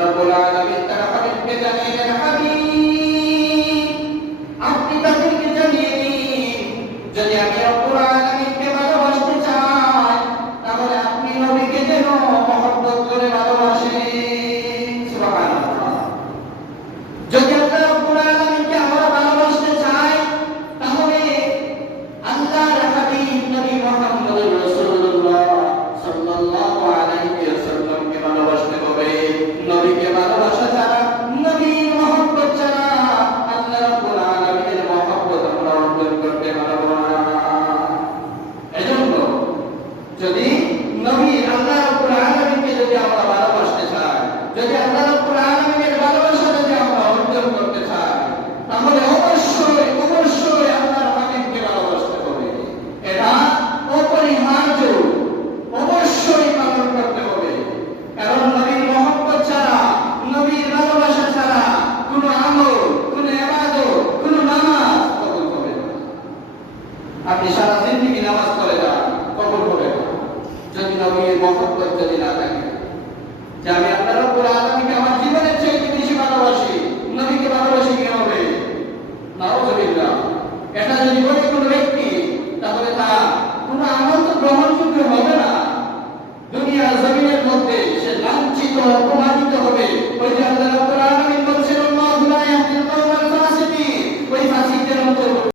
রাব্বুল আলামিন তার হাবিবকে জানিয়ে দেন, হাবিব আপনি তাদেরকে জানিয়ে দিন, যদি আমি রব্বুল আলামিনকে ভালোবাসতে চাই তাহলে আপনি নবীকে যেন মহব্বত করে ভালোবাসেন। সুবহানাল্লাহ। যদি আমরা রব্বুল আলামিনকে আমরা ভালোবাসতে চাই তাহলে আল্লাহর হাবিব নবী মুহাম্মদ রাসূলুল্লাহ সাল্লাল্লাহু আলাইহি ওয়াসাল্লামকে ভালোবাসতে হবে। নবীকে ভালোবাসা ছাড়া, নবীর মহব্বত ছাড়া আল্লাহ রাব্বুল আলামিনের মহব্বত আমরা অর্জন করতে পারব না। এজন্য যদি নবী আল্লাহ রাব্বুল আলামিনকে যদি আমরা ভালোবাসতে চাই, যদি আল্লাহ রাব্বুল আলামিনের ভালোবাসা যদি আমরা অর্জন করতে চাই, তাহলে অবশ্যই অবশ্যই আল্লাহর হাবিবকে ভালোবাসতে হবে। এটা অপরিহার্য, অবশ্যই পালন করতে হবে। কারণ নবীর মহব্বত ছাড়া, নবীর ভালোবাসা ছাড়া কোনো আমল, কোনো ইবাদত, কোনো নামাজ কবুল হবে না। আপনি সারা জিন্দেগি নামাজ পড়ে যান, কবুল হবে না যদি নবীর মহব্বত যদি না থাকে। যে আমি আল্লাহ রাব্বুল আলামিন